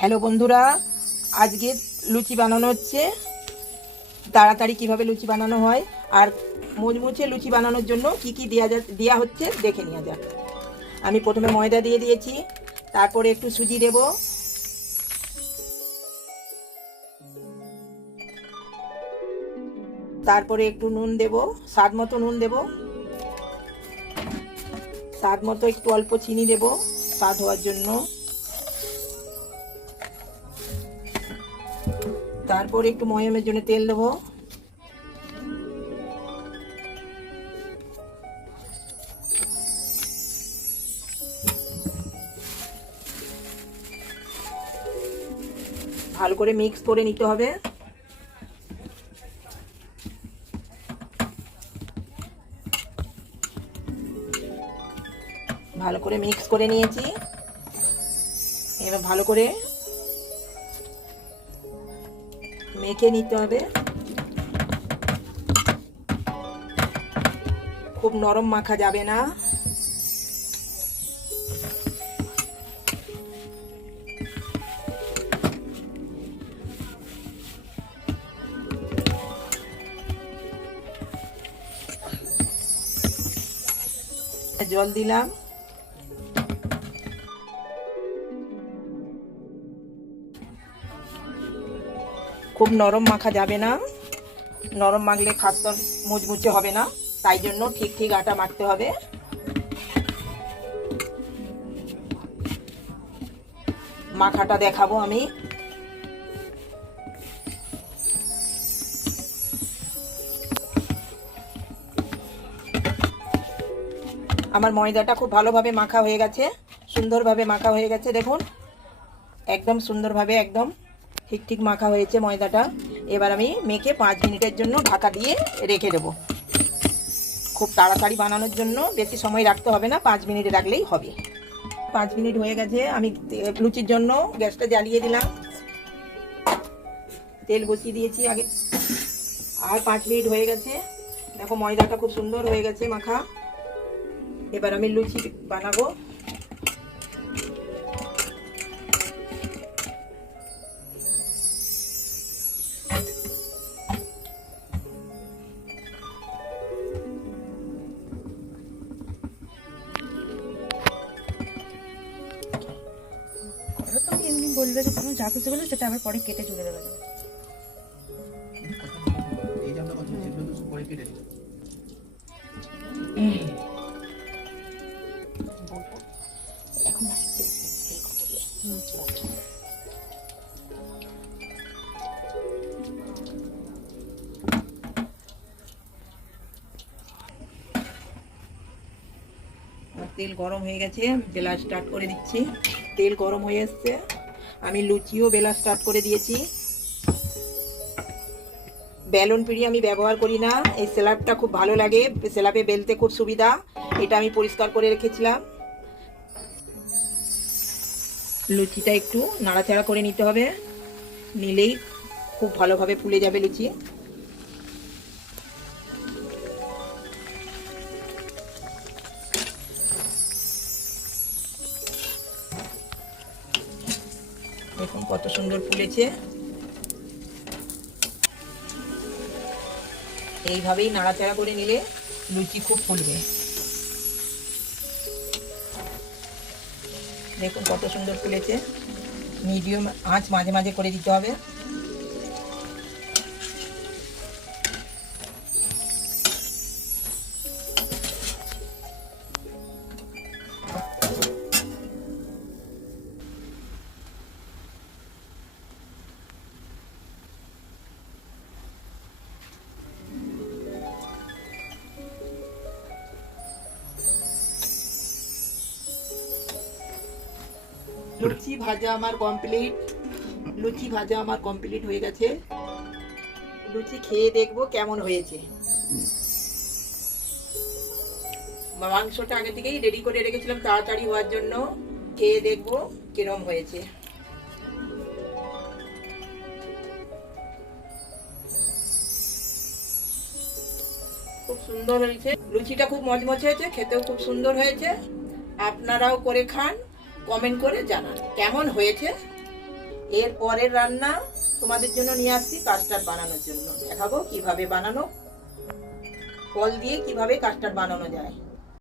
Hello বন্ধুরা, আজকে লুচি বানানো হচ্ছে। তাড়াতাড়ি কিভাবে লুচি বানানো হয় আর মুচমুচে লুচি বানানোর জন্য কি কি দেওয়া হচ্ছে দেখে নেওয়া যাক। আমি প্রথমে ময়দা দিয়ে দিয়েছি, তারপরে একটু সুজি দেব, তারপরে একটু নুন দেব, স্বাদ মতো নুন দেব, স্বাদ মতো একটু অল্প চিনি দেব স্বাদ হওয়ার জন্য, তারপরে একটু ময়মের জন্য তেল দেবো, ভালো করে মিক্স করে নিতে হবে। ভালো করে মিক্স করে নিয়েছি, এবার ভালো করে মেখে নিতে হবে। খুব নরম মাখা যাবে না, জল দিলাম, খুব নরম মাখা যাবে না, নরম মাখলে খাস্তা মুচমুচে হবে না, তাই জন্য ঠিক ঠিক আটা মাখতে হবে। মাখাটা দেখাবো আমি। আমার ময়দাটা খুব ভালোভাবে মাখা হয়ে গেছে, সুন্দরভাবে মাখা হয়ে গেছে, দেখুন একদম সুন্দরভাবে একদম ঠিক ঠিক মাখা হয়েছে ময়দাটা। এবার আমি মেখে 5 মিনিটের জন্য ঢাকা দিয়ে রেখে দেবো। খুব তাড়াতাড়ি বানানোর জন্য বেশি সময় রাখতে হবে না, 5 মিনিট রাখলেই হবে। 5 মিনিট হয়ে গেছে, আমি লুচির জন্য গ্যাসটা জ্বালিয়ে দিলাম, তেল বসিয়ে দিয়েছি আগে। আর 5 মিনিট হয়ে গেছে, দেখো ময়দাটা খুব সুন্দর হয়ে গেছে মাখা। এবার আমি লুচি বানাবো। তুমি এমনি বলবে যে তুমি যা কিছু বলে সেটা আমি পরে কেটে জুড়ে দেবো। তেল গরম হয়ে গেছে, বেলা স্টার্ট করে দিচ্ছি। তেল গরম হয়ে এসছে, আমি লুচিও বেলা স্টার্ট করে দিয়েছি। বেলন পিঁড়ি আমি ব্যবহার করি না, এই স্ল্যাবটা খুব ভালো লাগে, স্ল্যাবে বেলতে খুব সুবিধা। এটা আমি পরিষ্কার করে রেখেছিলাম। লুচিটা একটু নাড়াচাড়া করে নিতে হবে, নিলেই খুব ভালোভাবে ফুলে যাবে লুচি। দেখুন কত সুন্দর ফুলেছে। এইভাবেই নাড়াচাড়া করে নিলে লুচি খুব ফুলবে। দেখুন কত সুন্দর ফুলেছে। মিডিয়াম আঁচ মাঝে মাঝে করে দিতে হবে। লুচি ভাজা আমার কমপ্লিট হয়ে গেছে। লুচি খেয়ে দেখবো কেমন হয়েছে। মাংসটা আগে থেকেই রেডি করে রেখেছিলাম তাড়াতাড়ি হওয়ার জন্য। খেয়ে দেখবো কিরম হয়েছে। খুব সুন্দর হয়েছে, লুচিটা খুব মচমচে হয়েছে, খেতেও খুব সুন্দর হয়েছে। আপনারাও করে খান, কমেন্ট করে জানান কেমন হয়েছে। এর পরের রান্না তোমাদের জন্য নিয়ে আসছি কাস্টার্ড বানানোর জন্য। দেখাবো কিভাবে বানানো, ফল দিয়ে কিভাবে কাস্টার্ড বানানো যায়।